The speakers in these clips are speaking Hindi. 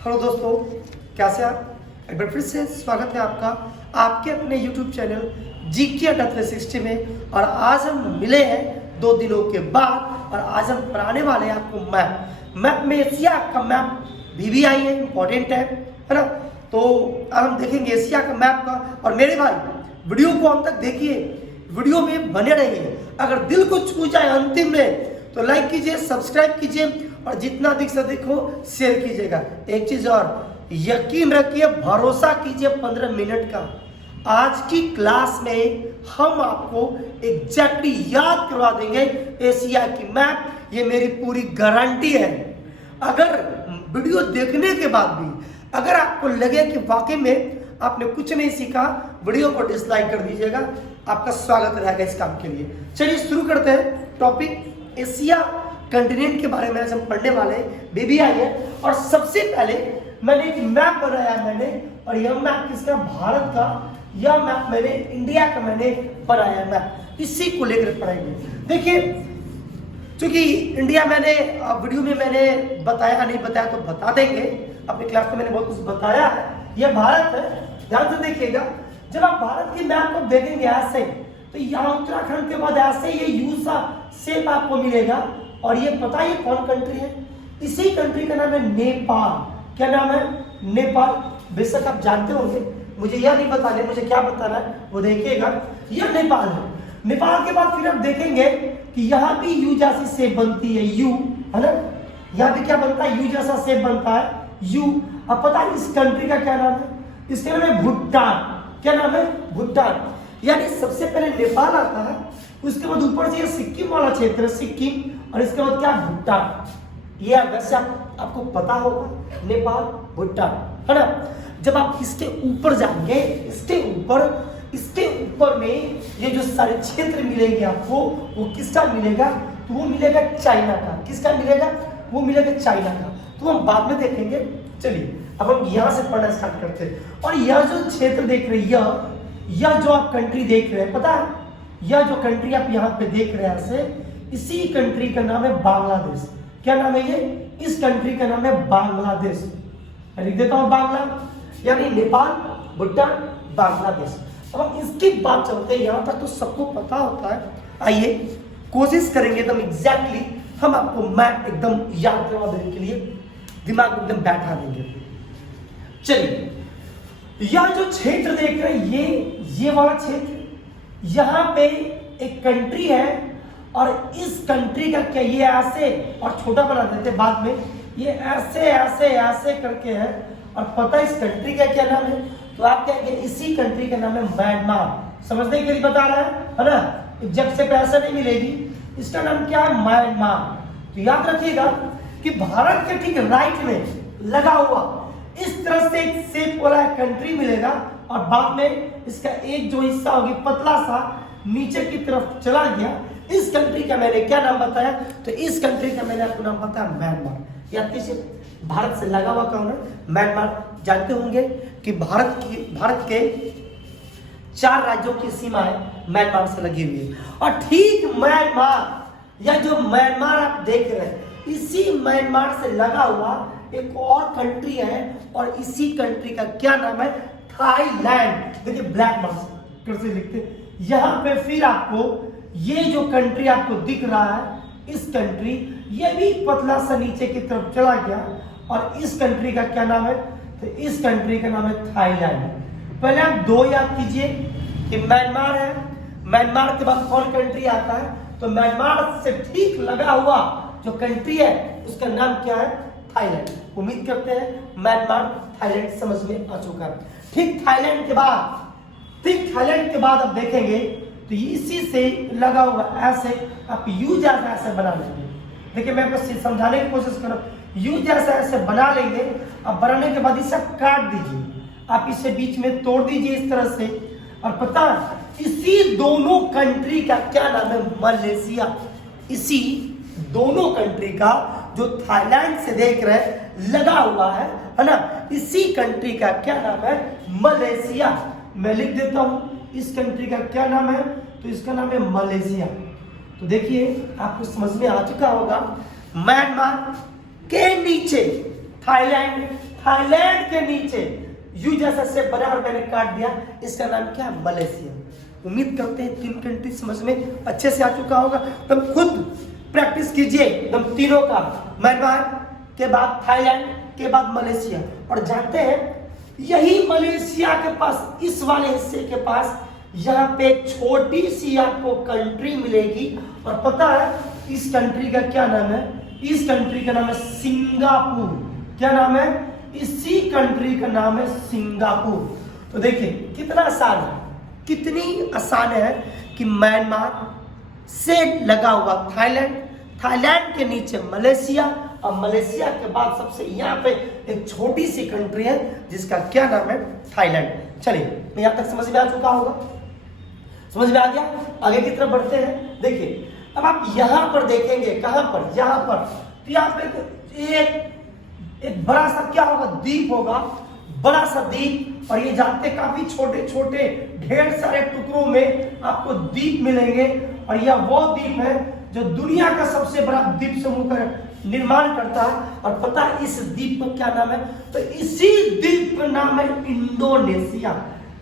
हेलो दोस्तों, कैसे आप? एक बार फिर से स्वागत है आपका आपके अपने YouTube चैनल जीके अड्डा 360 में। और आज हम मिले हैं 2 दिनों के बाद और आज हम पढ़ाने वाले हैं आपको मैप में एशिया का मैप VBI है, इम्पोर्टेंट है ना। तो अब हम देखेंगे एशिया का मैप का। और मेरे भाई वीडियो को अंत तक देखिए, वीडियो में बने रहिए। अगर दिल को छू जाए अंतिम में तो लाइक कीजिए, सब्सक्राइब कीजिए और जितना अधिक से अधिक हो शेयर कीजिएगा। एक चीज और, यकीन रखिए, भरोसा कीजिए 15 मिनट का। आज की क्लास में हम आपको एग्जैक्टली याद करवा देंगे एशिया की मैप। ये मेरी पूरी गारंटी है। अगर वीडियो देखने के बाद भी अगर आपको लगे कि वाकई में आपने कुछ नहीं सीखा, वीडियो को डिसलाइक कर दीजिएगा। आपका स्वागत रहेगा इस काम के लिए। चलिए शुरू करते हैं टॉपिक। एशिया कंटिनेंट के बारे में आज हम पढ़ने वाले हैं, VBI है। और सबसे पहले मैंने एक मैप बनाया और यह मैप किसका? भारत का। यह मैप मैंने इंडिया का बनाया मैप, इसी को लेकर पढ़ेंगे। देखिए, क्योंकि इंडिया वीडियो में मैंने बताया नहीं बताया तो बता देंगे, अपनी क्लास में मैंने बहुत कुछ बताया है। यह भारत है, ध्यान से देखिएगा। जब आप भारत की मैप को देखेंगे ऐसे, तो यहाँ उत्तराखंड के बाद ऐसे ये यू सा शेप आपको मिलेगा। और ये पता है कौन कंट्री है? इसी कंट्री का नाम है नेपाल। क्या नाम है? नेपाल। बेशक आप जानते होंगे, मुझे यह नहीं बताना, मुझे क्या बताना है वो देखिएगा। यह नेपाल है। नेपाल के बाद फिर हम देखेंगे कि यहाँ भी यू जैसी शेप बनती है, यू है ना। यहाँ भी क्या बनता है? यू जैसा शेप बनता है, यू। अब पता है इस कंट्री का क्या नाम है? इसका नाम है भूटान। क्या नाम है? भूटान। यानी सबसे पहले नेपाल आता है, उसके बाद ऊपर से सिक्किम वाला क्षेत्र, सिक्किम, और इसके बाद क्या? भूटान। ये वैसे आपको पता होगा, नेपाल, भूटान, है ना। जब आप इसके ऊपर जाएंगे, इसके ऊपर में ये जो सारे क्षेत्र मिलेंगे आपको, वो किसका मिलेगा? तो वो मिलेगा चाइना का। किसका मिलेगा? वो मिलेगा चाइना का। तो हम बाद में देखेंगे। चलिए अब हम यहाँ से पढ़ना स्टार्ट करते हैं। और यह जो क्षेत्र देख रहे हैं, यह जो आप कंट्री देख रहे हैं, पता है, यह जो कंट्री आप यहाँ पे देख रहे हैं ऐसे, इसी कंट्री का नाम है बांग्लादेश। क्या नाम है ये? इस कंट्री का नाम है बांग्लादेश। लिख देता हूं बांग्ला, यानी नेपाल, भूटान, बांग्लादेश। अब हम इसकी बात चलते हैं, यहां तक तो सबको पता होता है। आइए कोशिश करेंगे एकदम एग्जैक्टली हम आपको मैप एकदम याद करवा देने के लिए, दिमाग में एकदम बैठा देंगे। चलिए, यह जो क्षेत्र देख रहे हैं, ये वाला क्षेत्र, यहां पे एक कंट्री है। और इस कंट्री का क्या, ये ऐसे और छोटा बना देते बाद में, ये ऐसे ऐसे ऐसे करके है। और पता है इस कंट्री का क्या नाम है? तो आप कहेंगे इसी कंट्री का नाम है म्यांमार। समझने के लिए बता रहा है ना। एग्जैक्ट से पैसा नहीं मिलेगी। इसका नाम क्या है? म्यांमार। तो याद रखिएगा कि भारत के ठीक राइट में लगा हुआ इस तरह से एक शेप वाला कंट्री मिलेगा। और बाद में इसका एक जो हिस्सा होगी पतला सा नीचे की तरफ चला गया। इस कंट्री का मैंने क्या नाम बताया? तो इस कंट्री का मैंने आपको नाम बताया म्यांमार। या किसी भारत से लगा हुआ कौन है? म्यांमार। जानते होंगे कि भारत के 4 राज्यों की सीमाएं म्यांमार से लगी हुई है। और ठीक म्यांमार, या जो म्यांमार आप देख रहे हैं, इसी म्यांमार से लगा हुआ एक और कंट्री है। और इसी कंट्री का क्या नाम है? थाईलैंड। देखिए ब्लैक मार्क्स कैसे लिखते। यहाँ पे फिर आपको ये जो कंट्री आपको दिख रहा है, इस कंट्री, ये भी पतला सा नीचे की तरफ चला गया। और इस कंट्री का क्या नाम है? तो इस कंट्री का नाम है थाईलैंड। पहले आप 2 याद कीजिए कि म्यांमार है, म्यांमार के बाद कौन कंट्री आता है? तो म्यांमार से ठीक लगा हुआ जो कंट्री है उसका नाम क्या है? थाईलैंड। उम्मीद करते हैं म्यांमार, थाईलैंड समझ में आ चुका है। ठीक थाईलैंड के बाद आप देखेंगे तो इसी से लगा हुआ ऐसे आप यू जैसा ऐसे बना लेंगे। देखिए मैं आपको समझाने की कोशिश कर रहा हूं। यू जैसा ऐसे बना लेंगे। अब बनाने के बाद इसे काट दीजिए, आप इसे बीच में तोड़ दीजिए इस तरह से। और पता इसी दोनों कंट्री का क्या नाम है? मलेशिया। इसी दोनों कंट्री का जो थाईलैंड से देख रहे हैं लगा हुआ है ना, इसी कंट्री का क्या नाम है? मलेशिया। मैं लिख देता हूं इस कंट्री का क्या नाम है? तो इसका नाम है मलेशिया। तो देखिए आपको समझ में आ चुका होगा, म्यांमार के नीचे थाईलैंड थाईलैंड के नीचे यू जैसा शेप बना और मैंने काट दिया, इसका नाम क्या है? मलेशिया। उम्मीद करते हैं 3 कंट्री समझ में अच्छे से आ चुका होगा। तुम खुद प्रैक्टिस कीजिए तुम तीनों का, म्यांमार के बाद थाईलैंड के बाद मलेशिया। और जानते हैं यही मलेशिया के पास, इस वाले हिस्से के पास यहाँ पे एक छोटी सी आपको कंट्री मिलेगी। और पता है इस कंट्री का क्या नाम है? इस कंट्री का नाम है सिंगापुर। क्या नाम है? इसी कंट्री का नाम है सिंगापुर। तो देखिए कितना आसान है, कितनी आसान है कि म्यांमार से लगा हुआ थाईलैंड, थाईलैंड के नीचे मलेशिया, और मलेशिया के बाद सबसे यहाँ पे एक छोटी सी कंट्री है जिसका क्या नाम है? थाईलैंड। चलिए यहाँ तक समझ में आ चुका होगा, समझ में आ गया। आगे की तरफ बढ़ते हैं। देखिए अब आप यहाँ पर देखेंगे, कहाँ पर? यहाँ पर। तो यहाँ पे एक बड़ा सा क्या होगा? द्वीप होगा, बड़ा सा द्वीप। और ये जानते काफी छोटे छोटे ढेर सारे टुकड़ों में आपको द्वीप मिलेंगे। और यह वो द्वीप है जो दुनिया का सबसे बड़ा द्वीप समूह का निर्माण करता है। और पता है इस द्वीप का क्या नाम है? तो इसी द्वीप का नाम है इंडोनेशिया।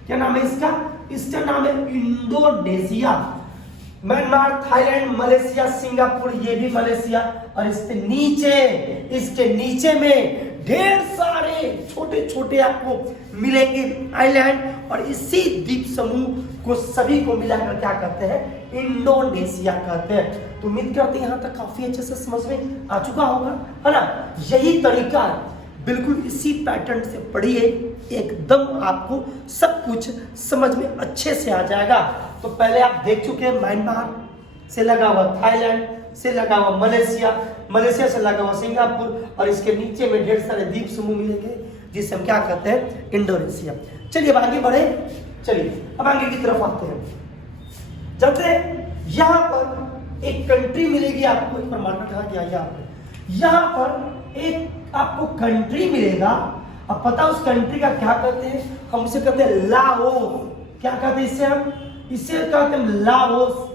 क्या नाम है इसका? इसका नाम है Indonesia. Myanmar, Thailand, Malaysia, Singapore, ये भी मलेशिया। और इसके नीचे में ढेर सारे छोटे छोटे आपको मिलेंगे आइलैंड। और इसी द्वीप समूह को सभी को मिलाकर क्या कहते हैं? इंडोनेशिया कहते हैं। तो उम्मीद करते हैं यहाँ तक काफी अच्छे से समझ में आ चुका होगा, है ना? यही तरीका बिल्कुल इसी पैटर्न से पढ़िए, एकदम आपको सब कुछ समझ में अच्छे से आ जाएगा। तो पहले आप देख चुके हैं म्यांमार से लगा हुआ थाईलैंड, से लगा हुआ मलेशिया, मलेशिया से लगा हुआ सिंगापुर, और इसके नीचे में ढेर सारे द्वीप समूह मिलेंगे जिसे हम क्या कहते हैं? इंडोनेशिया। चलिए अब आगे बढ़े। चलिए अब आगे की तरफ आते हैं। चलते हैं, यहाँ पर एक कंट्री मिलेगी आपको, एक मार्कर कहा गया यहाँ पर। यहाँ पर एक आपको कंट्री मिलेगा। अब पता उस कंट्री का क्या कहते हैं? हम उसे कहते हैं लाओस। क्या कहते हैं इसे कहते हैं लाओस।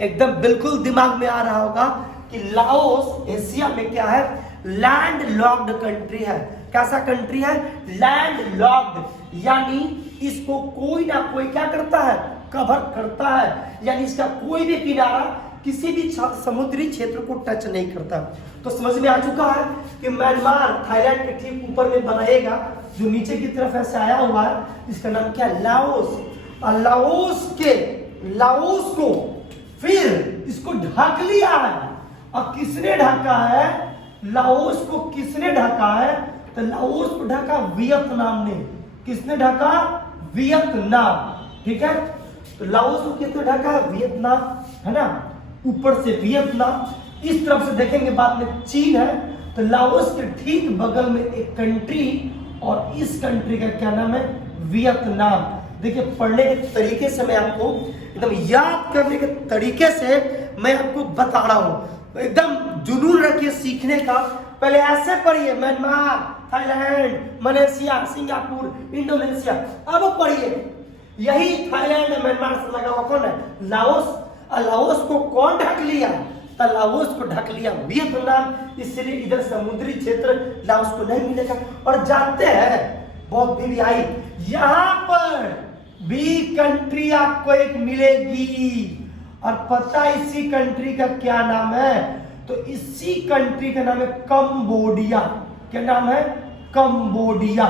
एकदम बिल्कुल दिमाग में आ रहा होगा कि लाओस एशिया में क्या है? लैंड लॉक्ड कंट्री है। कैसा कंट्री है? लैंड लॉक्ड, यानी इसको कोई ना कोई क्या करता है? कवर करता है। यानी इसका कोई भी किनारा किसी भी समुद्री क्षेत्र को टच नहीं करता। तो समझ में आ चुका है कि म्यांमार थाईलैंड के ठीक ऊपर में बनाएगा, जो नीचे की तरफ ऐसे आया हुआ है, इसका नाम क्या है? लाओस। और लाओस को फिर इसको ढक लिया है। और किसने ढका है? लाओस को किसने ढका है? तो लाओस को ढका वियतनाम ने। किसने ढका? वियतनाम। ठीक है, तो लाओस को किसने ढका? वियतनाम, है ना? ऊपर से वियतनाम, इस तरफ से देखेंगे बाद में चीन है। तो लाओस के ठीक बगल में एक कंट्री, और इस कंट्री का क्या नाम है? वियतनाम। देखिए पढ़ने के तरीके से मैं आपको एकदम याद करने के तरीके से मैं आपको बता रहा हूं। एकदम जुनून रखिए सीखने का। पहले ऐसे पढ़िए, Myanmar, Thailand, Malaysia, Singapore, Indonesia. अब पढ़िए यही थाईलैंड म्यांमार से लगा हुआ कौन है? लाओस। और लाओस को कौन ढक लिया? तो लाओस को ढक लिया वियतनाम। इसलिए इधर समुद्री क्षेत्र लाओस को नहीं मिलेगा। और जानते हैं बहुत भी आई, यहां पर भी कंट्री आपको एक मिलेगी। और पता इसी कंट्री का क्या नाम है? तो इसी कंट्री का नाम है कंबोडिया। क्या नाम है? कंबोडिया।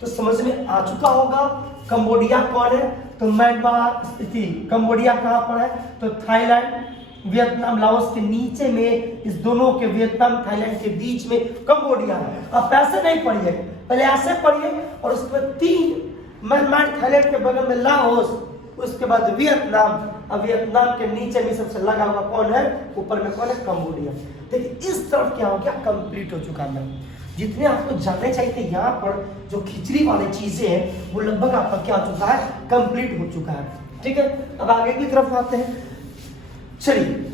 तो समझ में आ चुका होगा कंबोडिया कौन है? तो म्यांमार स्थिति, कंबोडिया कहां पर है? तो थाईलैंड, वियतनाम, लाओस के नीचे में, इस दोनों के वियतनाम थाईलैंड के बीच में कंबोडिया है। अब ऐसे नहीं पढ़िए, पहले ऐसे पढ़िए, और उसके बाद 3 म्यांमार, थाईलैंड के बगल में लाओस, उसके बाद वियतनाम, अब वियतनाम के नीचे में सबसे लगा हुआ कौन है? ऊपर में कौन है? कंबोडिया। देखिए इस तरफ क्या हो गया? कंप्लीट हो चुका है। जितने आपको जानने चाहिए थे यहाँ पर जो खिचड़ी वाली चीजें हैं वो लगभग आपका क्या हो चुका है? कंप्लीट हो चुका है। ठीक है, अब आगे की तरफ आते हैं। चलिए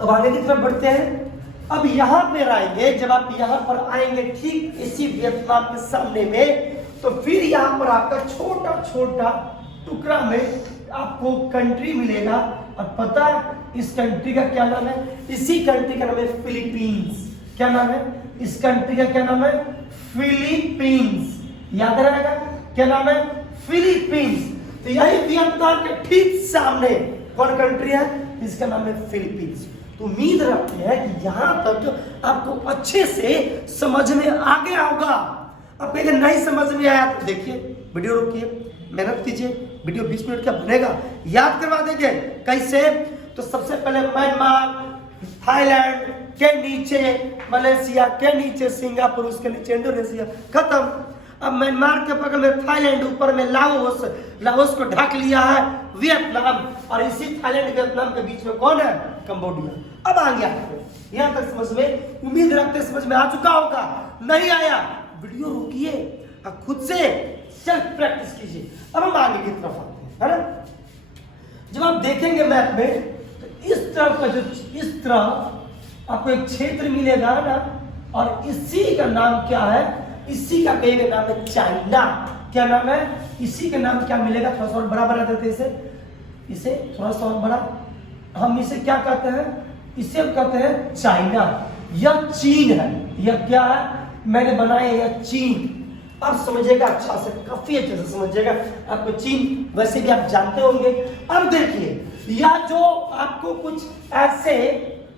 अब आगे की तरफ बढ़ते हैं। अब यहाँ पे आएंगे, जब आप यहाँ पर आएंगे ठीक इसी वियतनाम के सामने में, तो फिर यहाँ पर आपका छोटा छोटा टुकड़ा में आपको कंट्री मिलेगा। और पता है इस कंट्री का क्या नाम है? इसी कंट्री का नाम है फिलीपींस। क्या नाम है? इस कंट्री का क्या नाम है? फिलीपींस। याद रहेगा क्या नाम है? फिलीपींस। तो यही वियतनाम के ठीक सामने कौन कंट्री है? इसका नाम है फिलीपींस। तो उम्मीद रखते हैं कि यहाँ तक आपको अच्छे से समझ में आ गया होगा। अब अगर नहीं समझ में आया तो देखिए, वीडियो रोकिए, मेहनत कीजिए, वीडियो 20 मिनट का बनेगा, याद करवा देंगे। कैसे? तो सबसे पहले म्यांमार, थाईलैंड के नीचे मलेशिया, के नीचे सिंगापुर, उसके नीचे इंडोनेशिया, खत्म। अब म्यांमार के बगल में थाईलैंड, ऊपर में लाओस, लाओस को ढक लिया है वियतनाम, और इसी थाईलैंड वियतनाम के बीच में कौन है? कंबोडिया। अब आ गया आपको यहाँ तक समझ में? उम्मीद रखते समझ में आ चुका होगा। नहीं आया वीडियो रोकिए और खुद से सेल्फ प्रैक्टिस कीजिए। अब हम आगे की तरफ आते हैं, है ना? जब आप देखेंगे मैप में तो इस तरफ का जो, इस तरफ आपको एक क्षेत्र मिलेगा ना, और इसी का नाम क्या है? इसी का कहीं नाम है चाइना। क्या नाम है? इसी का नाम क्या मिलेगा? थोड़ा सा और बड़ा बना देते इसे थोड़ा सा और बड़ा। हम इसे क्या कहते हैं? इसे हम कहते हैं चाइना। यह चीन है। यह क्या है? मैंने बनाया यह चीन। अब समझिएगा अच्छा से, काफी अच्छे से समझिएगा। आपको चीन वैसे भी आप जानते होंगे। अब देखिए, यह जो आपको कुछ ऐसे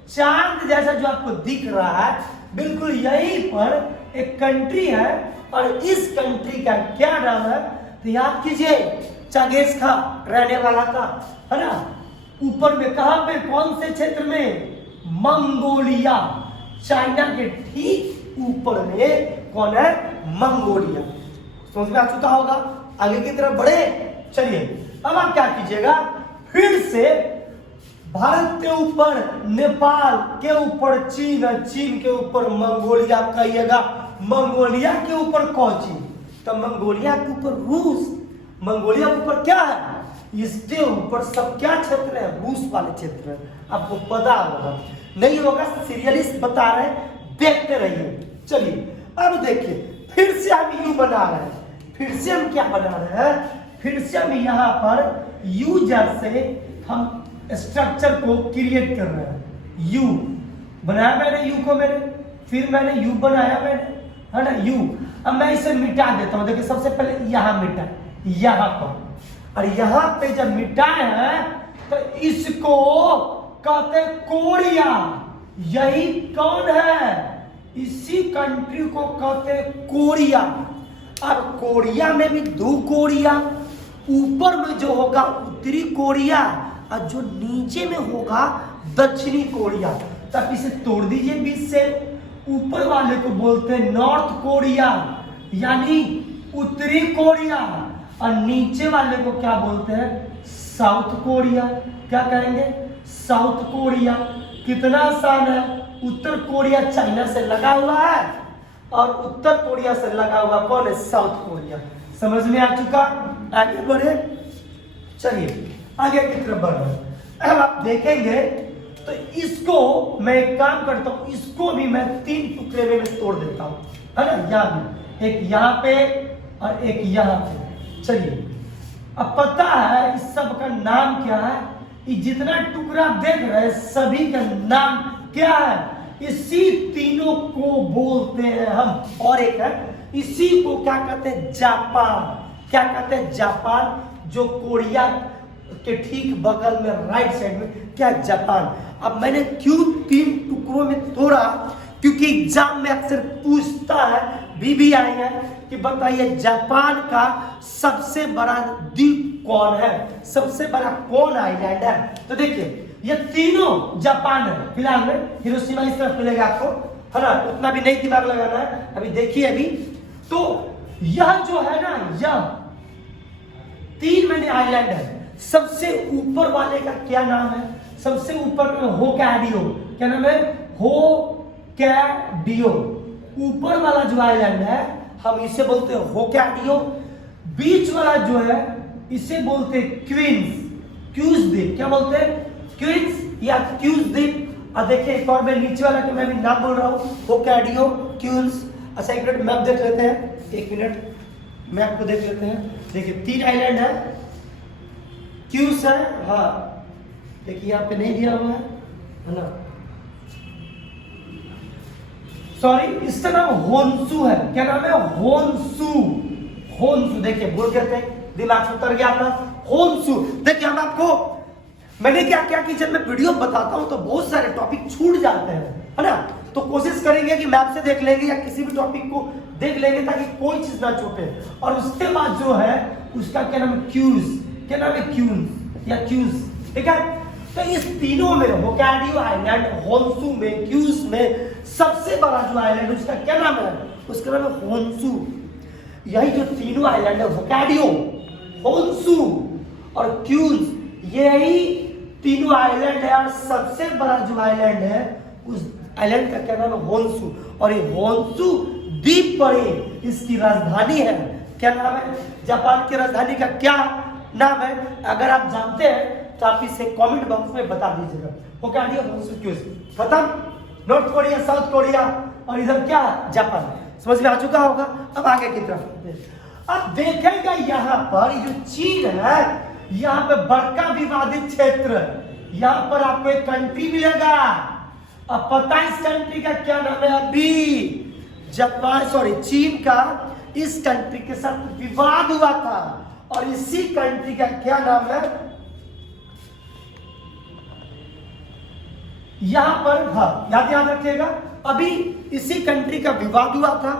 चांद जैसा जो आपको दिख रहा है, बिल्कुल यहीं पर एक कंट्री है, और इस कंट्री का क्या नाम है? तो याद कीजिए, चांगेज खा रहने वाला था, है ना? ऊपर में कहां पे? कौन से क्षेत्र में? मंगोलिया। चाइना के ठीक ऊपर में कौन है? मंगोलिया। समझ में आ चुका होगा? आगे की तरफ बढ़े, चलिए। अब आप क्या कीजिएगा? फिर से भारत के ऊपर नेपाल, के ऊपर चीन, चीन के ऊपर मंगोलिया कहिएगा। मंगोलिया के ऊपर कौन चीन? तो मंगोलिया के ऊपर रूस। मंगोलिया के ऊपर क्या है? इसके ऊपर सब क्या क्षेत्र है? रूस वाले क्षेत्र है। आपको पता होगा, नहीं होगा सीरियलिस्ट बता रहे, देखते रहिए। चलिए अब देखिए, फिर से हम यू बना रहे हैं। फिर से हम क्या बना रहे हैं? फिर से हम यहाँ पर यू जैसे हम स्ट्रक्चर को क्रिएट कर रहे हैं। यू बनाया मैंने, यू को फिर मैंने यू बनाया मैंने, है ना? यू। अब मैं इसे मिटा देता हूं। देखिए, सबसे पहले यहां मिटा, यहां पर, और यहां पे जब मिटाए हैं तो इसको कहते कोरिया। यही कौन है? इसी कंट्री को कहते कोरिया। और कोरिया में भी दो कोरिया, ऊपर में जो होगा उत्तरी कोरिया, और जो नीचे में होगा दक्षिणी कोरिया। तब इसे तोड़ दीजिए बीच से। ऊपर वाले को बोलते हैं नॉर्थ कोरिया, यानी उत्तरी कोरिया, और नीचे वाले को क्या बोलते हैं? South Korea. क्या कहेंगे? South Korea. कितना आसान है। उत्तर कोरिया चाइना से लगा हुआ है, और उत्तर कोरिया से लगा हुआ कौन है? South Korea. समझ में आ चुका? आगे बढ़े, चलिए आगे की तरफ बढ़ रहे हैं। अब आप देखेंगे तो इसको मैं एक काम करता हूं, इसको भी मैं 3 टुकड़े में तोड़ देता हूं, है ना? यहाँ भी एक, यहाँ पे और एक यहाँ पे। चलिए, अब पता है इस सब का नाम क्या है? ये जितना टुकड़ा देख रहे हैं सभी का नाम क्या है? इसी तीनों को बोलते हैं हम। और एक है, इसी को क्या कहते हैं? जापान। क्या कहते हैं? जापान। जो कोरिया के ठीक बगल में राइट साइड में क्या? जापान। अब मैंने क्यों 3 टुकड़ों में तोड़ा? क्योंकि एग्जाम में अक्सर पूछता है, VVI है, कि बताइए जापान का सबसे बड़ा द्वीप कौन है? सबसे बड़ा कौन आइलैंड है? तो देखिए, ये तीनों जापान है। फिलहाल में हिरोशिमा इस तरफ मिलेगा आपको, है ना? उतना भी नहीं दिमाग लगाना है। अभी देखिए, अभी तो यह जो है ना, यह 3 मैंने आइलैंड है। सबसे ऊपर वाले का क्या नाम है? सबसे ऊपर में होक्काइडो। क्या नाम है? होक्काइडो। ऊपर वाला जो आइलैंड है हम इसे बोलते हैं होक्काइडो। बीच वाला जो है इसे बोलते हैं क्वींस, क्यूज द्वीप। क्या बोलते हैं? क्वींस या क्यूज द्वीप। और देखिए एक और मैं नीचे वाला के मैं भी नाम बोल रहा हूँ, होक्काइडो, क्यूज। अच्छा, एक मिनट मैप देख लेते हैं, 1 मिनट मैप को देख लेते हैं। देखिए 3 आइलैंड है, क्यूज है, हाँ देखिए यहाँ पे नहीं दिया हुआ है ना? सॉरी, इसका नाम होन्सू है। क्या नाम है? होन्सू। होन्सू, देखिए बोल कहते हैं, दिमाग से उतर गया था। होन्सू, देखिए हम आपको, मैंने क्या क्या कि जब मैं वीडियो बताता हूं तो बहुत सारे टॉपिक छूट जाते हैं, है ना। तो कोशिश करेंगे कि मैप से देख लेंगे या किसी भी टॉपिक को देख लेंगे ताकि कोई चीज ना छूटे। और उसके बाद जो है उसका क्या नाम है? क्यूज। क्या नाम है? क्यूज या क्यूज, ठीक है। तो इस तीनों में, होकाइडो आइलैंड, होन्सू में, क्यूज में, सबसे बड़ा जो आइलैंड उसका क्या नाम है? उसका नाम है होन्सू। यही जो तीनों आइलैंड है, होकाइडो, होन्सू और क्यूज, यही तीनों आइलैंड है। और सबसे बड़ा जो आइलैंड है उस आइलैंड का क्या नाम है? होन्सू। और ये होन्सू द्वीप पर इसकी राजधानी है। क्या नाम है? जापान की राजधानी का क्या नाम है? अगर आप जानते हैं तो आप इसे कमेंट बॉक्स में बता दीजिएगा। Hokkaido, Honshu, Kyushu. खत्म। नॉर्थ कोरिया, साउथ कोरिया और इधर क्या? जापान। समझ में आ चुका होगा। अब आगे की तरफ अब देखेगा, यहाँ पर जो चीन है, यहाँ पे बड़का विवादित क्षेत्र, यहाँ पर आपको एक कंट्री मिलेगा। अब पता है इस कंट्री का क्या नाम है? अभी जापान, सॉरी, चीन का इस कंट्री के साथ विवाद हुआ था और इसी कंट्री का क्या नाम है? यहां पर, हाँ याद रखिएगा, अभी इसी कंट्री का विवाद हुआ था।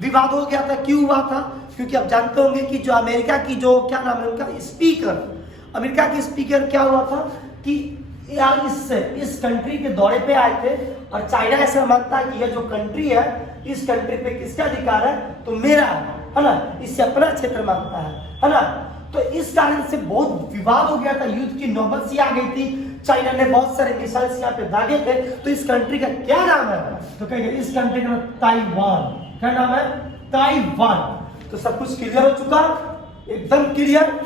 विवाद हो गया था, क्यों हुआ था? क्योंकि आप जानते होंगे कि जो अमेरिका की जो क्या नाम है उनका स्पीकर, अमेरिका के स्पीकर क्या हुआ था कि यार इस कंट्री के दौरे पे आए थे और चाइना ऐसा मानता है कि यह जो कंट्री है, इस कंट्री पे किसका अधिकार है? तो मेरा है ना, इससे अपना क्षेत्र मांगता है ना। तो इस कारण से बहुत विवाद हो गया था, युद्ध की नौबत सी आ गई थी। चाइना ने बहुत सारे मिसाइल्स यहाँ पे दागे थे। तो इस कंट्री का क्या नाम है? तो कहेंगे इस कंट्री का नाम ताइवान। क्या नाम है? ताइवान। तो सब कुछ क्लियर हो चुका, एकदम क्लियर।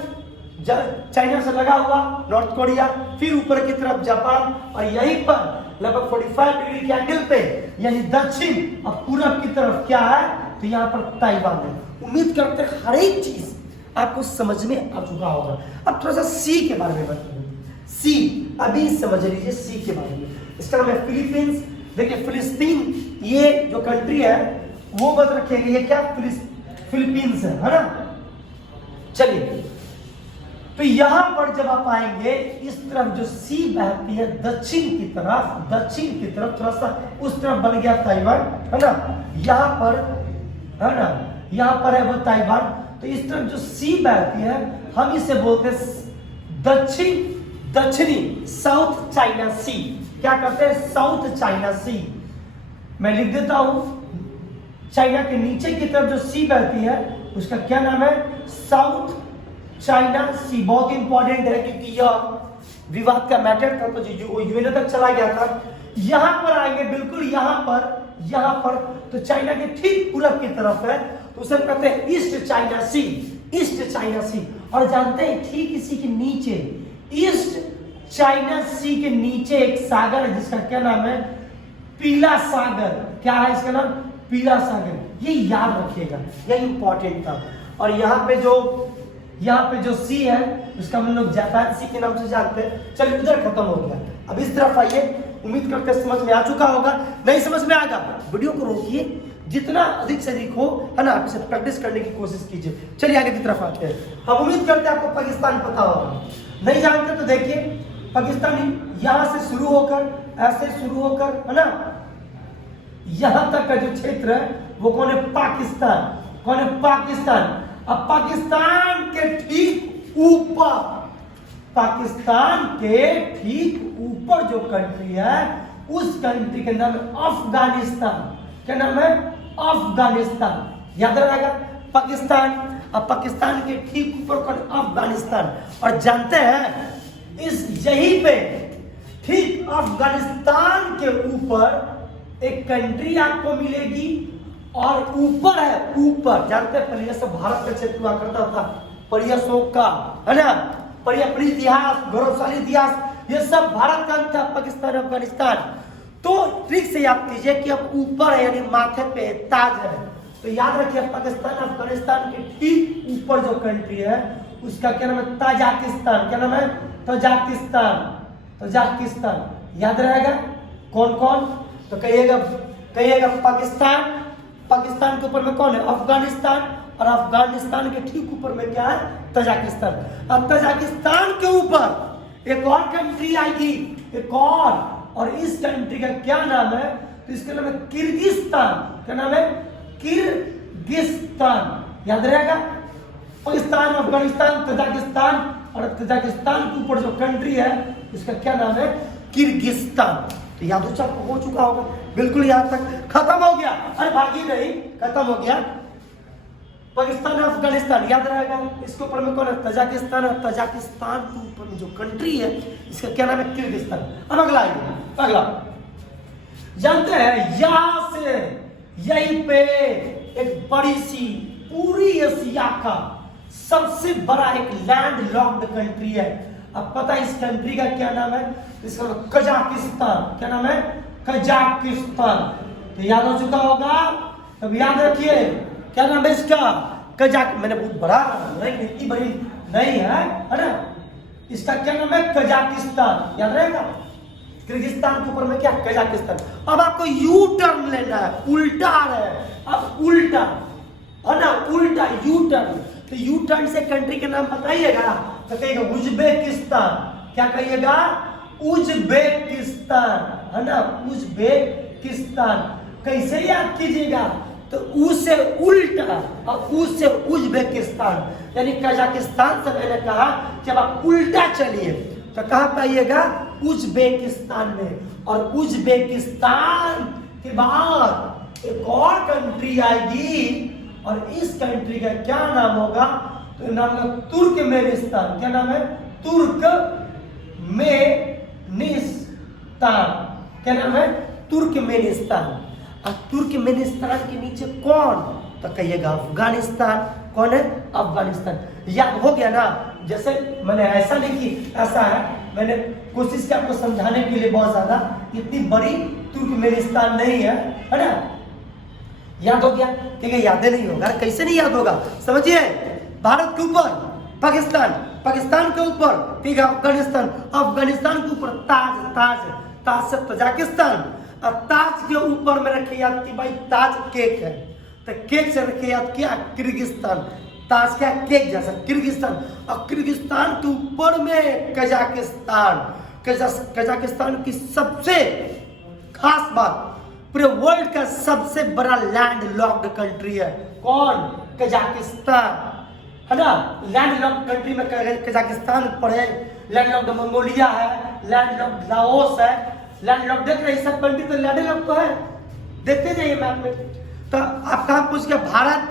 चाइना से लगा हुआ नॉर्थ कोरिया, फिर ऊपर की तरफ जापान और यहीं पर लगभग 45 डिग्री के एंगल पे यानी दक्षिण और पूरब की तरफ क्या है? तो यहाँ पर ताइवान है। उम्मीद करते हैं हर एक चीज आपको समझ में आ चुका होगा। अब थोड़ा सा सी के बारे में बताइए। सी अभी समझ लीजिए, सी के बारे में। इसका नाम है फिलीपींस। देखिए फिलिस्तीन, ये जो कंट्री है वो बस रखेंगे, ये क्या? फिलीपींस है ना। चलिए, तो यहां पर जब आप आएंगे, इस तरफ जो सी बहती है दक्षिण की तरफ थोड़ा सा उस तरफ बन गया ताइवान, है ना। यहाँ पर है ना, यहाँ पर है वो ताइवान। तो इस तरफ जो सी बहती है हम इसे बोलते हैं दक्षिणी, साउथ चाइना सी। क्या करते हैं? साउथ चाइना सी। मैं लिख देता हूं, चाइना के नीचे की तरफ जो सी बहती है उसका क्या नाम है? साउथ चाइना सी। बहुत इंपॉर्टेंट है क्योंकि यह विवाद का मैटर था, तो जो यूएन तक चला गया था। यहां पर आएंगे, बिल्कुल यहां पर तो चाइना के ठीक पूरब की तरफ है, तो उसे कहते हैं ईस्ट चाइना सी, ईस्ट चाइना सी। और जानते हैं ठीक इसी के नीचे, ईस्ट चाइना सी के नीचे एक सागर है जिसका क्या नाम है? पीला सागर। क्या है इसका नाम? पीला सागर। ये याद रखिएगा, ये इंपॉर्टेंट था। और यहाँ पे जो सी है उसका हम लोग जापान सी के नाम से जानते हैं। चलिए, उधर खत्म हो गया। अब इस तरफ आइए। उम्मीद करते हैं समझ में आ चुका होगा। नहीं समझ में आएगा वीडियो को रोकिए, जितना अधिक से अधिक हो, है ना, आप इसे प्रैक्टिस करने की कोशिश कीजिए। चलिए आगे की तरफ आते हैं। हम उम्मीद करते हैं आपको पाकिस्तान पता होगा। नहीं जानते तो देखिए, पाकिस्तान यहां से शुरू होकर, ऐसे शुरू होकर, है ना, यहां तक का जो क्षेत्र है वो कौन है? पाकिस्तान। कौन है? पाकिस्तान। अब पाकिस्तान के ठीक ऊपर जो कंट्री है उस कंट्री के नाम है अफगानिस्तान। क्या नाम है? अफगानिस्तान। याद रहेगा, पाकिस्तान। अब पाकिस्तान के ठीक ऊपर कौन? अफगानिस्तान। और जानते हैं यहीं पे ठीक अफगानिस्तान के ऊपर एक कंट्री आपको मिलेगी और ऊपर है, ऊपर जानते हैं पहले सब भारत का क्षेत्र हुआ करता था, परियशोक का, है ना, अपनी इतिहास, गौरवशाली इतिहास, ये सब भारत का था, पाकिस्तान, अफगानिस्तान। तो ठीक से याद कीजिए कि अब ऊपर है यानी माथे पे ताज है। तो याद रखिए पाकिस्तान अफगानिस्तान के ठीक ऊपर जो कंट्री है उसका क्या नाम है? ताजिकिस्तान। क्या नाम है? ताजिकिस्तान। याद रहेगा कौन कौन? तो कहिएगा कहिएगा पाकिस्तान, पाकिस्तान के ऊपर में कौन है? अफगानिस्तान, और अफगानिस्तान के ठीक ऊपर में क्या है? तजाकिस्तान। अब तजाकिस्तान के ऊपर एक और कंट्री आएगी, एक और इस कंट्री का क्या नाम है? तो इसका नाम है किर्गिस्तान। क्या नाम है? किर्गिस्तान। याद रहेगा, पाकिस्तान, अफगानिस्तान, तजाकिस्तान, और तजाकिस्तान के ऊपर जो कंट्री है इसका क्या नाम है? किर्गिस्तान। तो याद हो चुका होगा, बिल्कुल यहाँ तक खत्म हो गया। अरे भागी नहीं, खत्म हो गया। पाकिस्तान, अफगानिस्तान याद रहेगा, इसके ऊपर में कौन है? तजाकिस्तान, और तजाकिस्तान के ऊपर में जो कंट्री है इसका क्या नाम है? किर्गिस्तान। अब अगला आइए, अगला जानते हैं, यहां से यहीं पे एक बड़ी सी पूरी एशिया का सबसे बड़ा एक लैंड लॉक्ड कंट्री है। अब पता है इस कंट्री का क्या नाम है? इसका नाम कजाकिस्तान। क्या नाम है? कजाकिस्तान। तो याद हो चुका होगा, तब याद रखिए क्या नाम है इसका? कजाक। मैंने बहुत बड़ा नहीं, इतनी बड़ी नहीं है, है ना? इसका क्या नाम है? कजाकिस्तान। याद रहेगा, किर्गिस्तान के ऊपर में क्या? कजाकिस्तान। अब आपको यू टर्न लेना है, उल्टा है, अब उल्टा है ना, उल्टा यू टर्न। तो यू टर्न से कंट्री के नाम बताइएगा, तो कहिएगा उज्बेकिस्तान। क्या कहिएगा? उज्बेकिस्तान, है ना, उज्बेकिस्तान। कैसे याद कीजिएगा? तो उ से उल्टा और उ से उज्बेकिस्तान, यानी कजाकिस्तान से मैंने कहा जब आप उल्टा चलिए तो कहाँ पाइएगा? उज्बेकिस्तान में। और उज्बेकिस्तान के बाद एक और कंट्री आएगी, और इस कंट्री का क्या नाम होगा? तो नाम है तुर्कमेनिस्तान। क्या नाम है? तुर्कमेनिस्तान। क्या नाम है? तुर्कमेनिस्तान। और तुर्कमेनिस्तान के नीचे कौन? तो कहिएगा अफगानिस्तान। कौन है? अफगानिस्तान। याद हो गया ना? जैसे मैंने ऐसा नहीं कि ऐसा है, मैंने कोशिश की आपको समझाने के लिए बहुत ज्यादा, इतनी बड़ी तुर्कमेनिस्तान नहीं है, है ना? याद हो गया? ठीक है, याद नहीं होगा, कैसे नहीं याद होगा? समझिए, भारत के ऊपर पाकिस्तान, पाकिस्तान के ऊपर ठीक है अफगानिस्तान, अफगानिस्तान के ऊपर ताज, ताज, ताज से तजाकिस्तान, और ताज के ऊपर में रखे याद की भाई ताज केक है, तो केक से रखे याद किया किर्गिस्तान। ताज क्या? केक जैसा किर्गिस्तान। और किर्गिस्तान के ऊपर में कजाकिस्तान। कजाकिस्तान की सबसे खास बात, पूरे वर्ल्ड का सबसे बड़ा लैंड लॉक्ड कंट्री है। कौन? कजाकिस्तान, है ना? लैंड लॉक्ड कंट्री में कजाकिस्तान पड़े, लैंड लॉक्ड मंगोलिया है, लैंड लॉक्ड लाओस है, लैंड लॉक्ड देख रहे सब कंट्री तो लैंड लॉक्ड तो है, देखते जाइए मैप में। तो आप कहाँ पूछ गया? भारत,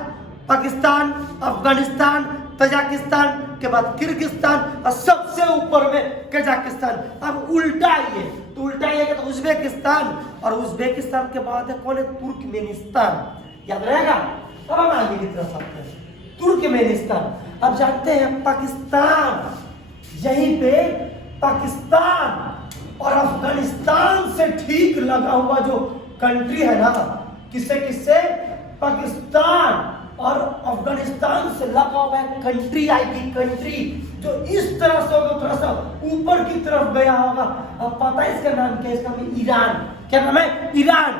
पाकिस्तान, अफगानिस्तान, तजाकिस्तान के बाद किर्गिस्तान, और सबसे ऊपर में कजाकिस्तान। अब उल्टाइए, तो उल्टाइएगा तो उज्बेकिस्तान, और उज्बेकिस्तान के बाद है कौन है? तुर्कमेनिस्तान। याद रहेगा? अब हम आगे की तरफ आते हैं, तुर्कमेनिस्तान। अब जानते हैं पाकिस्तान, यहीं पे पाकिस्तान और अफगानिस्तान से ठीक लगा हुआ जो कंट्री है ना, किससे किससे? पाकिस्तान और अफगानिस्तान से लगा हुआ है कंट्री आएगी, कंट्री जो इस तरह से होगा, थोड़ा सा ऊपर की तरफ गया होगा। अब पता है इसका नाम क्या है? इसका नाम ईरान। क्या नाम है? ईरान।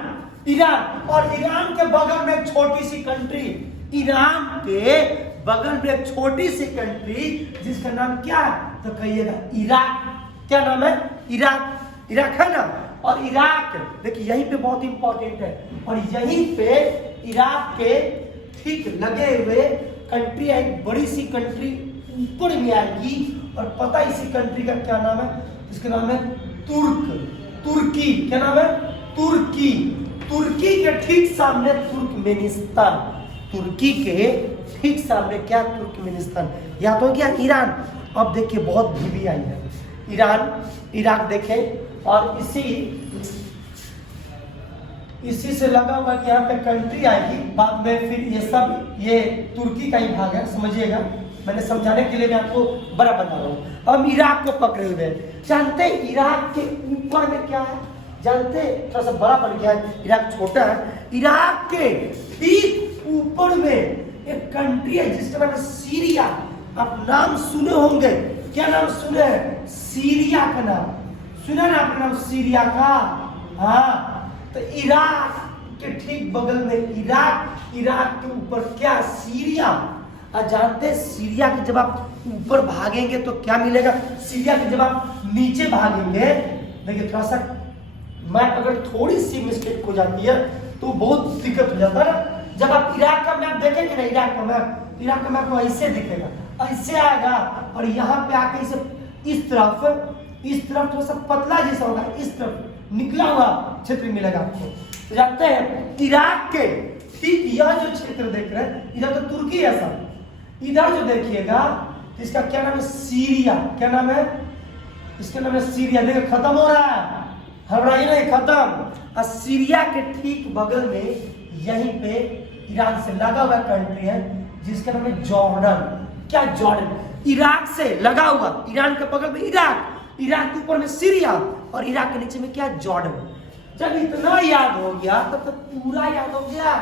ईरान, और ईरान के बगल में एक छोटी सी कंट्री, ईरान के बगल में एक छोटी सी कंट्री जिसका नाम क्या है? तो कहिएगा इराक। क्या नाम है? इराक। इराक है ना? और इराक देखिए यहीं पे बहुत इंपॉर्टेंट है, और यहीं पे इराक के ठीक लगे हुए कंट्री है, एक बड़ी सी कंट्री ऊपर में आएगी, और पता है इसी कंट्री का क्या नाम है? इसका नाम है तुर्की। क्या नाम है? तुर्की। तुर्की के ठीक सामने तुर्कमेनिस्तान, तुर्की के ठीक सामने क्या? तुर्कमेनिस्तान। याद हो गया? ईरान। अब देखिए बहुत भी आई है, ईरान, इराक देखें, और इसी से लगा हुआ कि यहाँ पे कंट्री आएगी, बाद में फिर ये सब ये तुर्की का ही भाग है, समझिएगा, मैंने समझाने के लिए मैं आपको बड़ा बता रहा हूँ। अब हम इराक को पकड़े हुए हैं, जानते हैं इराक के ऊपर में क्या है? जानते हैं? थोड़ा सा बड़ा बन गया है, इराक छोटा है। इराक के ठीक ऊपर में एक कंट्री है जिसका नाम है सीरिया। आप नाम सुने होंगे, क्या नाम सुने हैं? सीरिया का नाम सुना ना आपने? नाम सीरिया का। हाँ, तो इराक के ठीक बगल में इराक, इराक के ऊपर क्या, सीरिया। और जानते हैं सीरिया के जब आप ऊपर भागेंगे तो क्या मिलेगा, सीरिया के जब आप नीचे भागेंगे, देखिए थोड़ा सा मैप अगर थोड़ी सी मिस्टेक हो जाती है तो बहुत दिक्कत हो जाता है ना। जब आप इराक का मैप देखेंगे ना, इराक का मैप, इराक का मैप तो ऐसे दिखेगा, ऐसे आएगा और यहाँ पे आके इस तरफ थोड़ा सा पतला जैसा होगा, इस तरफ निकला हुआ क्षेत्र मिलेगा आपको। तो जानते हैं इराक के ठीक यह जो क्षेत्र देख रहे हैं, इधर तो तुर्की है सब, इधर जो देखिएगा इसका क्या नाम है, सीरिया। क्या नाम है इसका, नाम है सीरिया। देखिए खत्म हो रहा है, हमारा नहीं खत्म। और सीरिया के ठीक बगल में यहीं पे ईरान से लगा हुआ कंट्री है जिसका नाम है जॉर्डन। क्या जॉर्डन, इराक से लगा हुआ, ईरान के बगल में इराक, इराक के ऊपर में सीरिया और इराक के नीचे में क्या, जॉर्डन। जब इतना याद हो गया तब तो पूरा याद हो गया।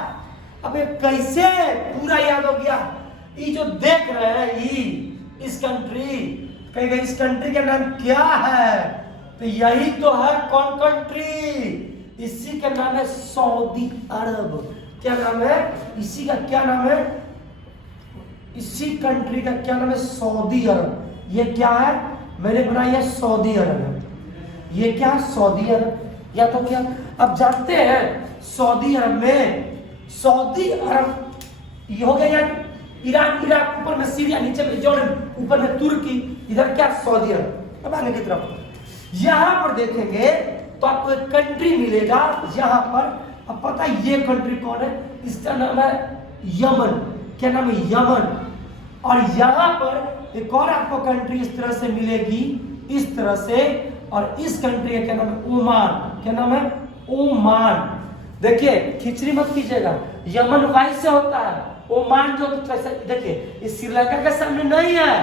अबे कैसे पूरा याद हो गया, ये जो देख रहे हैं ये इस कंट्री, कहेंगे इस कंट्री का नाम क्या है, तो यही तो है कौन कंट्री, इसी का नाम है सऊदी अरब। क्या नाम है इसी का, क्या नाम है इसी कंट्री का, क्या नाम है, सऊदी अरब। ये क्या है, मैंने बनाया सऊदी अरब। ये क्या, सऊदी अरब या तो क्या। अब जानते हैं सऊदी अरब में, सऊदी अरब ये हो गया यार, ईरान, इराक ऊपर में सीरिया, नीचे में जॉर्डन, ऊपर में तुर्की, इधर क्या, सऊदी अरब। अब आगे की तरफ यहां पर देखेंगे तो आपको एक कंट्री मिलेगा यहां पर। अब पता है ये कंट्री कौन है, इसका नाम है यमन। क्या नाम है, यमन। और यहां पर एक और आपको कंट्री इस तरह से मिलेगी, इस तरह से, और इस कंट्री का क्या नाम है, ओमान। क्या नाम है, ओमान। देखिए खिचड़ी मत कीजिएगा, यमन वाई से होता है, ओमान जो देखिए इस श्रीलंका के सामने नहीं है,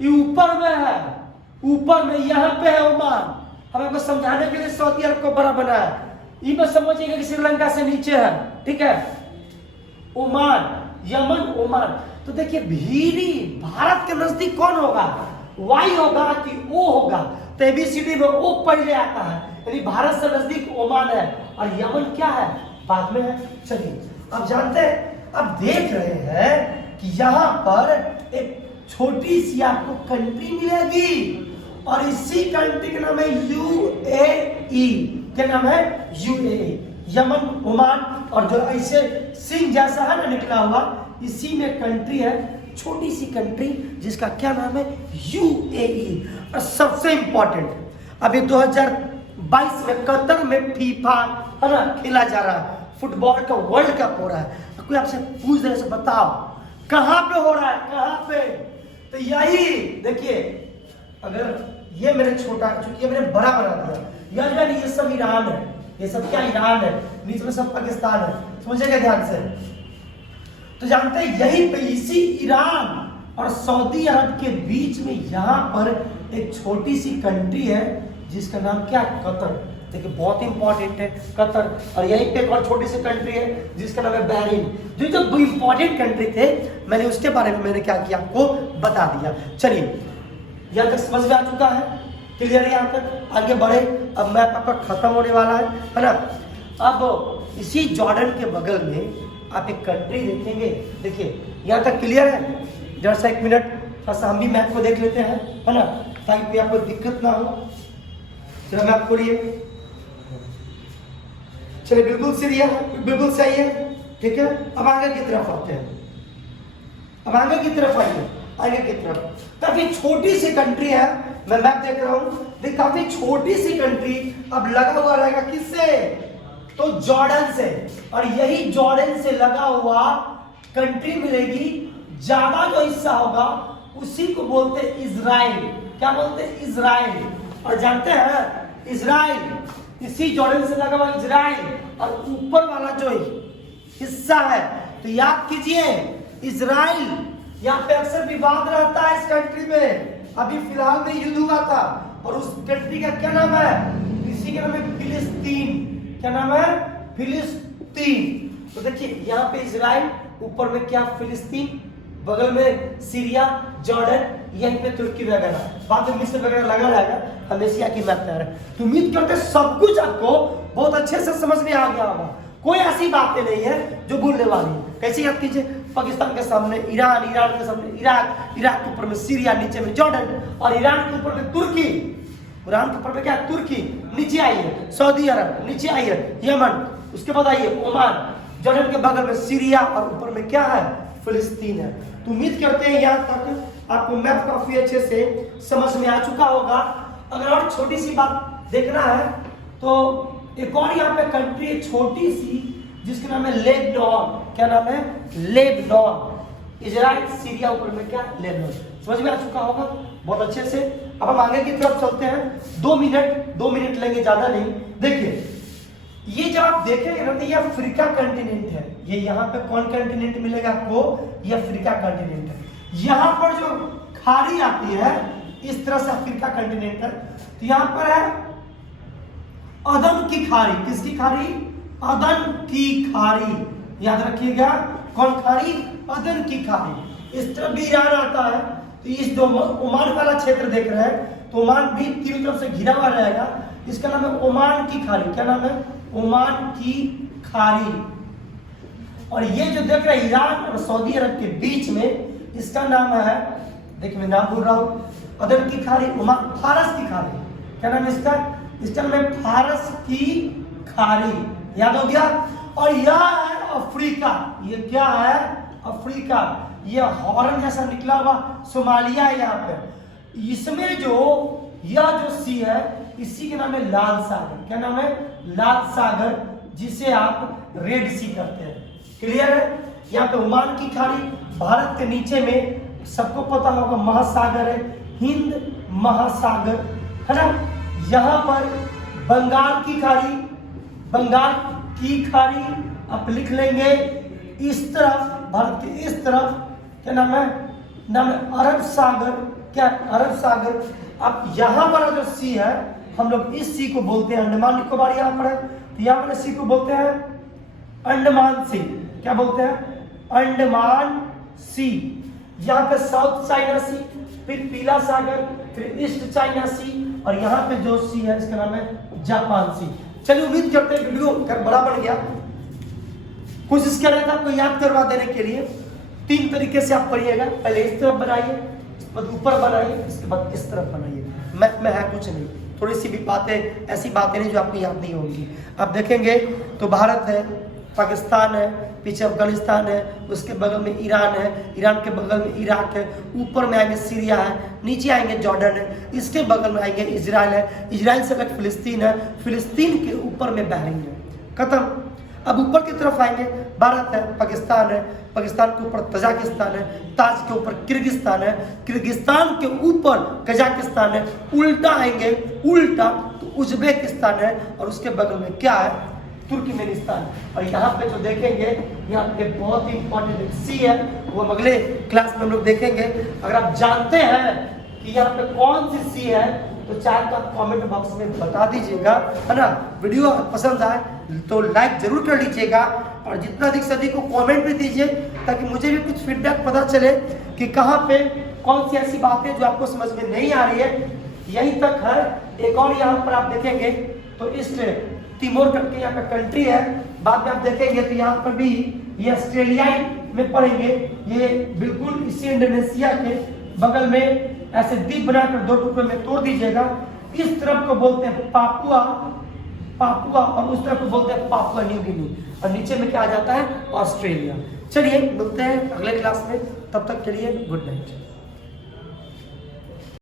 ये ऊपर में है, ऊपर में यहाँ पे है ओमान। हम आपको समझाने के लिए सऊदी अरब को बड़ा बनाया, ये मत समझिएगा कि श्रीलंका से नीचे है, ठीक है। Oman, Yemen, Oman. तो देखिए भीरी भारत के नजदीक कौन होगा, वाई होगा कि ओ होगा, तो एबीसीडी में ओ पहले आता है, यानी भारत से नजदीक ओमान है और यमन क्या है, बाद में है। चलिए अब जानते हैं, अब देख रहे हैं कि यहाँ पर एक छोटी सी आपको कंट्री मिलेगी और इसी कंट्री का नाम है यूएई। क्या नाम है, यूएई। यमन, ओमान, और जो ऐसे सिंह जैसा है ना निकला हुआ, इसी में कंट्री है, छोटी सी कंट्री जिसका क्या नाम है, यूएई। और सबसे इंपॉर्टेंट, अभी 2022 में कतर में फीफा है ना खेला जा रहा है, फुटबॉल का वर्ल्ड कप हो रहा है। कोई आपसे पूछ दे से बताओ कहां पे हो रहा है, कहां पे, तो यही देखिए, अगर ये मेरे छोटा, चूंकि ये मैंने बड़ा बना दिया, यार ये सब ईरान है, ये सब क्या ईरान है, नीचे में सब पाकिस्तान है, समझेगा ध्यान से। तो जानते हैं यही पे इसी ईरान और सऊदी अरब के बीच में यहाँ पर एक छोटी सी कंट्री है जिसका नाम क्या है, कतर। देखिए बहुत इंपॉर्टेंट है कतर। और यहीं पे एक और छोटी सी कंट्री है जिसका नाम है बहरीन। जो इंपॉर्टेंट कंट्री थे मैंने उसके बारे में मैंने क्या किया आपको बता दिया। चलिए यहाँ तक समझ में आ चुका है, क्लियर, यहाँ तक आगे बढ़े। अब मैप आपका खत्म होने वाला है ना। अब इसी जॉर्डन के बगल में आप एक कंट्री देखेंगे, देखिए यहाँ तक क्लियर है। जरा सा एक मिनट थोड़ा सा हम भी मैप को देख लेते हैं, है ना, ताकि कोई आपको दिक्कत ना हो। चलो मैप खोलिए, चलिए बिल्कुल सीरिया, बिल्कुल सही है, ठीक है। अब आगे की तरफ आते हैं, अब आगे की तरफ आइए, आगे की तरफ काफी छोटी सी कंट्री है, मैं मैप देख रहा हूं, देख काफी छोटी सी कंट्री अब लगा हुआ रहेगा किससे, तो जॉर्डन से। और यही जॉर्डन से लगा हुआ कंट्री मिलेगी, ज्यादा जो हिस्सा होगा उसी को बोलते हैं इजराइल। क्या बोलते हैं, इजराइल। और जानते हैं इजराइल इसी जॉर्डन से लगा हुआ इजराइल, और ऊपर वाला जो हिस्सा है, तो याद कीजिए इजराइल, यहाँ पे अक्सर विवाद रहता है इस कंट्री में। अभी फिलहाल में युद्ध हुआ था और उस कंट्री का क्या नाम है, इसी का नाम है फिलिस्तीन। क्या नाम है, फिलिस्तीन। तो देखिए यहाँ पे इजराइल, ऊपर में क्या, फिलिस्तीन, बगल में सीरिया, जॉर्डन, यहीं पे तुर्की वगैरह, बाद में मिस्र वगैरह लगा रहेगा। हम एशिया की मैप में आ रहे हैं। तो उम्मीद करते हैं सब कुछ आपको बहुत अच्छे से समझ में आ गया होगा। कोई ऐसी बातें नहीं है जो भूलने वाली है। कैसे याद कीजिए, पाकिस्तान के सामने ईरान, ईरान के सामने इराक, इराक के ऊपर में सीरिया, नीचे में जॉर्डन, और ईरान के ऊपर में तुर्की, ईरान के ऊपर में क्या है, तुर्की, नीचे आई है सऊदी अरब, नीचे आई है यमन, उसके बाद आई है ओमान, जॉर्डन के बगल में सीरिया, और ऊपर में क्या है, फिलिस्तीन है। तो उम्मीद करते हैं यहाँ तक आपको मैप काफी अच्छे से समझ में आ चुका होगा। अगर और छोटी सी बात देखना है तो एक और यहाँ पे कंट्री है छोटी सी, जिसका नाम है लेबनान। क्या नाम है, लेबनान। इजराइल, सीरिया, ऊपर में क्या, लेबनान। समझ में आ चुका होगा बहुत अच्छे से। अब हम आगे की तरफ चलते हैं। 2 मिनट लेंगे, ज्यादा नहीं। देखिए ये जब आप देखेंगे ना तो ये अफ्रीका कंटिनेंट है। ये यहाँ पे कौन कंटिनेंट मिलेगा आपको, ये अफ्रीका कंटिनेंट है। यहाँ पर जो खाड़ी आती है इस तरह से अफ्रीका कंटिनेंट है। तो यहाँ पर है अदन की खाड़ी। किसकी खाड़ी, अदन की खाड़ी, याद रखिएगा। कौन खाड़ी, अदन की खाड़ी। इस तरफ भी ईरान आता है। तो इस दो ओमान वाला क्षेत्र देख रहे हैं तो ओमान भी तीनों तरफ से घिरा हुआ रहेगा। इसका नाम है ओमान की खाड़ी। क्या नाम है, ओमान की खाड़ी। और ये जो देख रहे हैं ईरान और सऊदी अरब के बीच में, इसका नाम है, देखिए मैं नाम बोल रहा हूँ, अदन की खाड़ी, ओमान, फारस की खाड़ी। क्या नाम है इसका, इसका नाम है फारस की खाड़ी। याद हो गया। और यह है अफ्रीका। ये क्या है, अफ्रीका। ये हॉर्न जैसा निकला हुआ सोमालिया है यहाँ पे। इसमें जो यह जो सी है इसी के नाम है लाल सागर। क्या नाम है, लाल सागर, जिसे आप रेड सी कहते हैं। क्लियर है। यहाँ पे ओमान की खाड़ी, भारत के नीचे में सबको पता होगा महासागर है, हिंद महासागर है ना। यहाँ पर बंगाल की खाड़ी, बंगाल की खाड़ी आप लिख लेंगे। इस तरफ भारत के इस तरफ क्या नाम है, नाम है अरब सागर। क्या, अरब सागर। अब यहाँ पर जो सी है हम लोग इस सी को बोलते हैं अंडमान निकोबार। यहाँ पर है तो यहाँ पर सी को बोलते हैं अंडमान सी। क्या बोलते हैं, अंडमान सी। यहाँ पे साउथ चाइना सी, फिर पीला सागर, फिर ईस्ट चाइना सी, और यहाँ पे जो सी है इसका नाम है जापान सी। चलिए उम्मीद करते हैं वीडियो बड़ा बन गया। कोशिश कर रहे थे आपको याद करवा देने के लिए। 3 तरीके से आप पढ़िएगा। पहले इस तरफ बनाइए, इसके बाद ऊपर बनाइए, इसके बाद इस तरफ बनाइए। मैथ में है कुछ नहीं, थोड़ी सी भी बातें, ऐसी बातें नहीं जो आपको याद नहीं होंगी। आप देखेंगे तो भारत है, पाकिस्तान है, पीछे अफगानिस्तान है, उसके बगल में ईरान है, ईरान के बगल में इराक है, ऊपर में आएंगे सीरिया है, नीचे आएंगे जॉर्डन है, इसके बगल में आएंगे इजराइल है, इजराइल से अलग फिलिस्तीन है, फिलिस्तीन के ऊपर में बहरीन है। खत्म। अब ऊपर की तरफ आएंगे, भारत है, पाकिस्तान है, पाकिस्तान के ऊपर तजाकिस्तान है, ताज के ऊपर किर्गिस्तान है, किर्गिस्तान के ऊपर कजाकिस्तान है, उल्टा आएंगे, उल्टा तो उज्बेकिस्तान है, और उसके बगल में क्या है, तुर्कमेनिस्तान। और यहाँ पे जो देखेंगे यहाँ पे बहुत ही इंपॉर्टेंट सी है, वो हम अगले क्लास में हम लोग देखेंगे। अगर आप जानते हैं कि यहाँ पे कौन सी सी है तो चाहे तो आप कमेंट बॉक्स में बता दीजिएगा, है ना। वीडियो पसंद आए तो लाइक जरूर कर लीजिएगा, और जितना अधिक से अधिक को कमेंट भी दीजिए, ताकि मुझे भी कुछ फीडबैक पता चले कि कहाँ पे कौन सी ऐसी बातें जो आपको समझ में नहीं आ रही है। यहीं तक है। एक और यहाँ पर आप देखेंगे तो इस तिमोर करके यहाँ पे कंट्री है, बाद में आप देखेंगे तो यहाँ पर भी ये ऑस्ट्रेलिया में पड़ेंगे। ये बिल्कुल इसी इंडोनेशिया के बगल में ऐसे द्वीप बनाकर 2 टुकड़े में तोड़ दीजिएगा। इस तरफ को बोलते हैं पापुआ, पापुआ, और उस तरफ को बोलते हैं पापुआ न्यू गिनी, और नीचे में क्या आ जाता है, ऑस्ट्रेलिया। चलिए मिलते हैं अगले क्लास में, तब तक के लिए गुड नाइट।